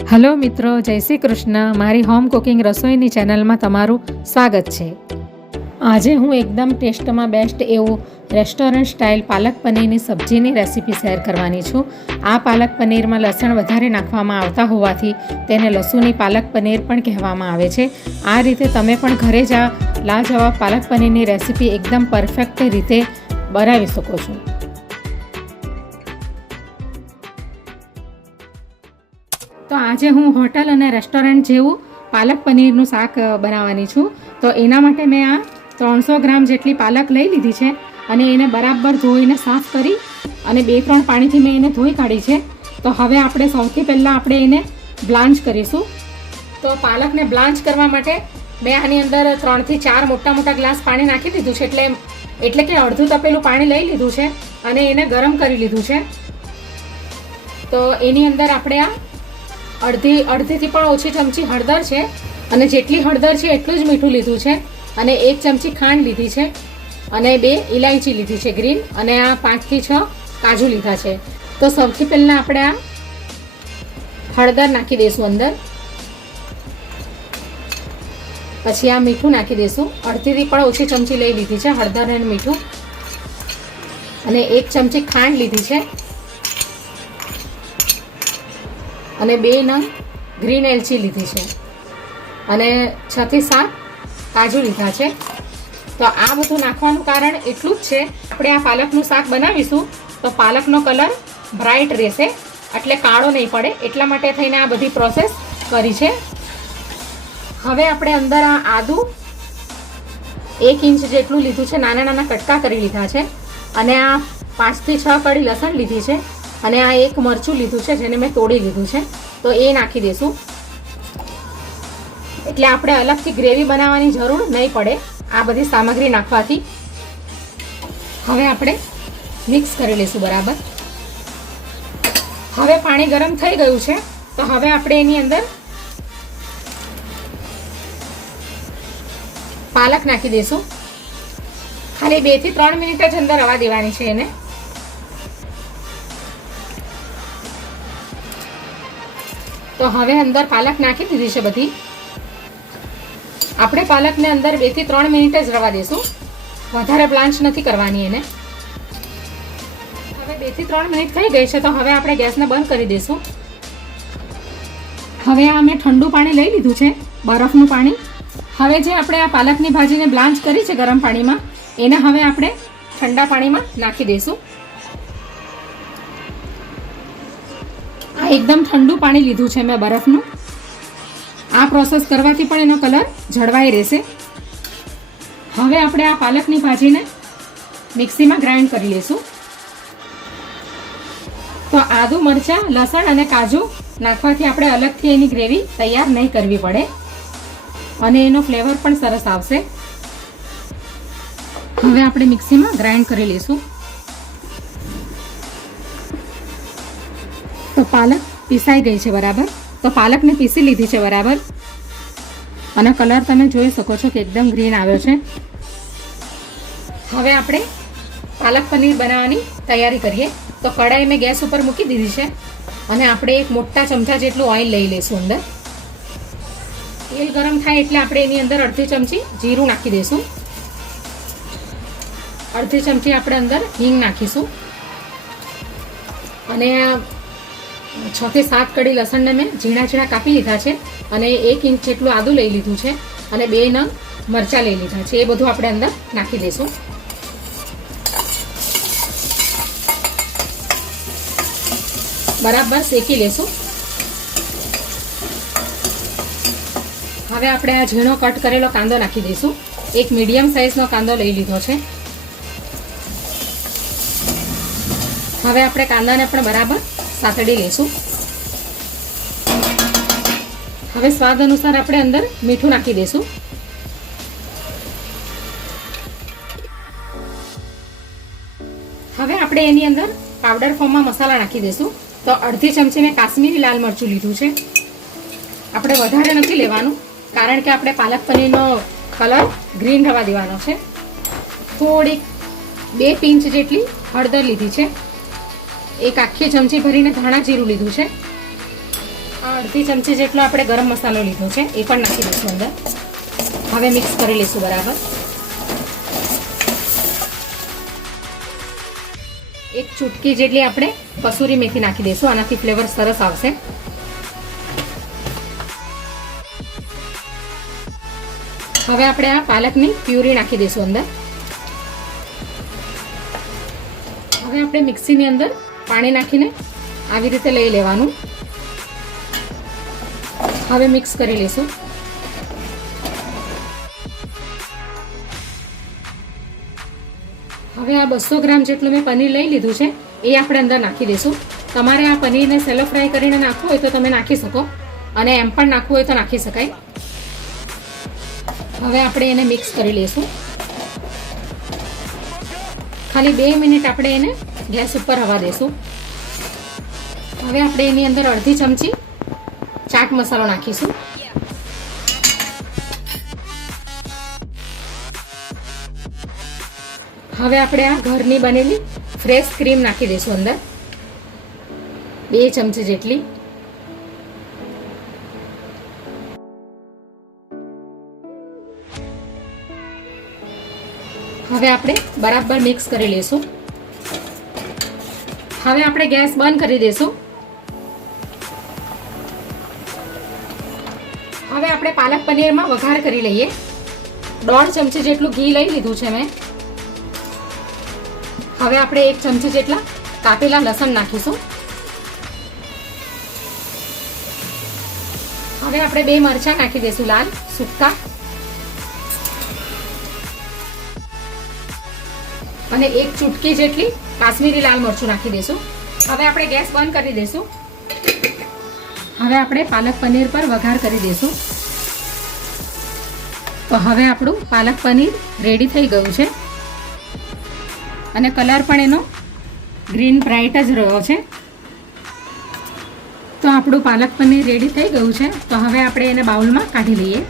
Hello મિત્રો, જય શ્રી કૃષ્ણ. મારી હોમ કુકિંગ રસોઈની ચેનલમાં તમારું સ્વાગત છે. આજે હું એકદમ ટેસ્ટમાં બેસ્ટ એવું રેસ્ટોરન્ટ સ્ટાઇલ પાલક પનીરની સબ્જીની રેસીપી શેર કરવાની છું. આ પાલક પનીરમાં લસણ વધારે નાખવામાં આવતા હોવાથી તેને લસુની પાલક પનીર પણ કહેવામાં આવે છે. આ રીતે તમે પણ ઘરે જ આ લાજવાબ પાલક પનીરની રેસીપી એકદમ પરફેક્ટ રીતે બનાવી શકો છો. તો આજે હું હોટલ અને રેસ્ટોરન્ટ જેવું પાલક પનીરનું શાક બનાવવાની છું. તો એના માટે મેં આ 300 ગ્રામ જેટલી પાલક લઈ લીધી છે અને એને બરાબર ધોઈને સાફ કરી અને 2-3 પાણીથી મેં એને ધોઈ કાઢી છે. તો હવે આપણે સૌથી પહેલાં આપણે એને બ્લાન્ચ કરીશું. તો પાલકને બ્લાન્ચ કરવા માટે મેં આની અંદર 3 થી 4 મોટા ગ્લાસ પાણી નાખી દીધું છે. એટલે કે અડધું તપેલું પાણી લઈ લીધું છે અને એને ગરમ કરી લીધું છે. તો એની અંદર આપણે આ અડધીથી પણ ઓછી ચમચી હળદર છે અને જેટલી હળદર છે એટલું જ મીઠું લીધું છે અને 1 ચમચી ખાંડ લીધી છે અને 2 ઇલાયચી લીધી છે ગ્રીન અને આ 5 થી 6 કાજુ લીધા છે. તો સૌથી પહેલાં આપણે આ હળદર નાખી દઈશું અંદર. પછી આ મીઠું નાખી દઈશું. અડધીથી પણ ઓછી ચમચી લઈ લીધી છે હળદર અને મીઠું અને 1 ચમચી ખાંડ લીધી છે અને 2 નંગ ગ્રીન એલચી લીધી છે અને 6 થી 7 કાજુ લીધા છે. તો આ બધું નાખવાનું કારણ એટલું જ છે, આપણે આ પાલકનું શાક બનાવીશું તો પાલકનો કલર બ્રાઇટ રહેશે, એટલે કાળો નહીં પડે, એટલા માટે થઈને આ બધી પ્રોસેસ કરી છે. હવે આપણે અંદર આ આદું 1 ઇંચ જેટલું લીધું છે, નાના કટકા કરી લીધા છે અને આ 5 થી 6 કળી લસણ લીધી છે અને આ 1 મરચું લીધું છે જેને મેં તોડી લીધું છે. તો એ નાખી દઈશું. એટલે આપણે અલગથી ગ્રેવી બનાવવાની જરૂર નહીં પડે આ બધી સામગ્રી નાખવાથી. હવે આપણે મિક્સ કરી લઈશું બરાબર. હવે પાણી ગરમ થઈ ગયું છે તો હવે આપણે એની અંદર પાલક નાખી દઈશું. ખાલી 2 થી 3 મિનિટ જ અંદર રવા દેવાની છે એને. તો હવે અંદર પાલક નાખી દીધી છે બધી. આપણે પાલકને અંદર 2 થી 3 મિનિટ જ રવા દઈશું, વધારે બ્લાન્ચ નથી કરવાની એને. હવે 2 થી 3 મિનિટ થઈ ગઈ છે તો હવે આપણે ગેસને બંધ કરી દઈશું. હવે આ મેં ઠંડુ પાણી લઈ લીધું છે, બરફનું પાણી. હવે જે આપણે આ પાલકની ભાજીને બ્લાન્ચ કરી છે ગરમ પાણીમાં, એને હવે આપણે ઠંડા પાણીમાં નાખી દઈશું. આ એકદમ ઠંડુ પાણી લીધું છે મેં બરફનું. આ પ્રોસેસ કરવાથી પણ એનો કલર જળવાઈ રહેશે. હવે આપણે આ પાલકની ભાજીને મિક્સીમાં ગ્રાઇન્ડ કરી લઈશું. તો આદુ, મરચાં, લસણ અને કાજુ નાખવાથી આપણે અલગથી એની ગ્રેવી તૈયાર નહીં કરવી પડે અને એનો ફ્લેવર પણ સરસ આવશે. હવે આપણે મિક્સીમાં ગ્રાઇન્ડ કરી લઈશું. તો પાલક પીસાઈ ગઈ છે બરાબર. તો પાલકને પીસી લીધી છે બરાબર અને કલર તમે જોઈ શકો છો કે એકદમ ગ્રીન આવ્યો છે. હવે આપણે પાલક પનીર બનાવવાની તૈયારી કરીએ. તો કઢાઈ મેં ગેસ ઉપર મૂકી દીધી છે અને આપણે 1 મોટા ચમચા જેટલું ઓઇલ લઈ લઈશું અંદર. તેલ ગરમ થાય એટલે આપણે એની અંદર અડધી ચમચી જીરું નાખી દઈશું. અડધી ચમચી આપણે અંદર હિંગ નાખીશું અને 6 થી 7 કળી લસણને મેં ઝીણા કાપી લીધા છે અને 1 ઇંચ જેટલું આદું લઈ લીધું છે અને 2 નંગ મરચાં લઈ લીધા છે. એ બધું આપણે અંદર નાખી દઈશું. બરાબર શેકી લેશું. હવે આપણે આ ઝીણો કટ કરેલો કાંદો નાખી દઈશું. 1 મીડિયમ સાઇઝનો કાંદો લઈ લીધો છે. હવે આપણે કાંદાને પણ બરાબર સાતડી લઈશું. હવે સ્વાદ અનુસાર આપણે અંદર મીઠું નાખી દઈશું. હવે આપણે એની અંદર પાવડર ફોર્મમાં મસાલા નાખી દઈશું. તો અડધી ચમચી મેં કાશ્મીરી લાલ મરચું લીધું છે. આપણે વધારે નથી લેવાનું કારણ કે આપણે પાલક પનીરનો કલર ગ્રીન રવા દેવાનો છે. થોડીક 2 પિંચ જેટલી હળદર લીધી છે. 1 આખી ચમચી ભરીને ધાણા જીરું લીધું છે અડધી ચમચી જેટલો આપણે ગરમ મસાલો લીધો છે, એ પણ નાખી દઈશું અંદર. હવે મિક્સ કરી લઈશું બરાબર. એક ચૂટકી જેટલી આપણે કસૂરી મેથી નાખી દઈશું, આનાથી ફ્લેવર સરસ આવશે. હવે આપણે આ પાલકની પ્યુરી નાખી દઈશું અંદર. હવે આપણે મિક્સીની અંદર પાણી નાખીને આવી રીતે લઈ લેવાનું. હવે મિક્સ કરી લઈશું. હવે આ 200 ગ્રામ જેટલું મેં પનીર લઈ લીધું છે, એ આપણે અંદર નાખી દઈશું. તમારે આ પનીરને સેલો ફ્રાય કરીને નાખવું હોય તો તમે નાખી શકો, અને એમ પણ નાખવું હોય તો નાખી શકાય. હવે આપણે એને મિક્સ કરી લઈશું. ખાલી 2 મિનિટ આપણે એને ગેસ ઉપર હવા દઈશું. હવે આપણે એની અંદર અડધી ચમચી ચાટ મસાલો નાખીશું. હવે આપણે આ ઘરની બનેલી ફ્રેશ ક્રીમ નાખી દઈશું અંદર, 2 ચમચી જેટલી. હવે આપણે બરાબર મિક્સ કરી લઈશું. હવે આપણે ગેસ બંધ કરી દઈશું. હવે આપણે પાલક પનીરમાં વઘાર કરી લઈએ. 1.5 ચમચી જેટલું ઘી લઈ લીધું છે મેં. હવે આપણે 1 ચમચી જેટલા કાપેલા લસણ નાખીશું. હવે આપણે 2 મરચાં નાખી દઈશું લાલ સૂકા, અને 1 ચૂટકી જેટલી કાશ્મીરી લાલ મરચું નાખી દઈશું. હવે આપણે ગેસ બંધ કરી દઈશું. હવે આપણે પાલક પનીર પર વઘાર કરી દઈશું. તો હવે આપણું પાલક પનીર રેડી થઈ ગયું છે, અને કલર પણ એનો ગ્રીન બ્રાઇટ જ રહ્યો છે. તો આપણું પાલક પનીર રેડી થઈ ગયું છે. તો હવે આપણે એને બાઉલમાં કાઢી લઈએ.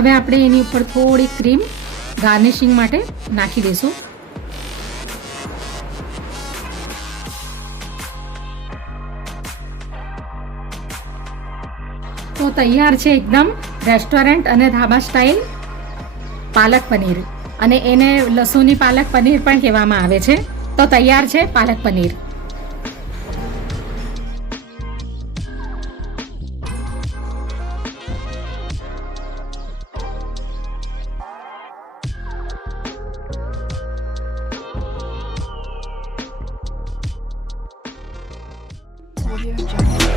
હવે આપણે એની ઉપર થોડી ક્રીમ ગાર્નિશિંગ માટે નાખી દઈશું. તો તૈયાર છે એકદમ રેસ્ટોરન્ટ અને ધાબા સ્ટાઇલ પાલક પનીર, અને એને લસુની પાલક પનીર પણ કહેવામાં આવે છે. તો તૈયાર છે પાલક પનીર. Audio Jungle.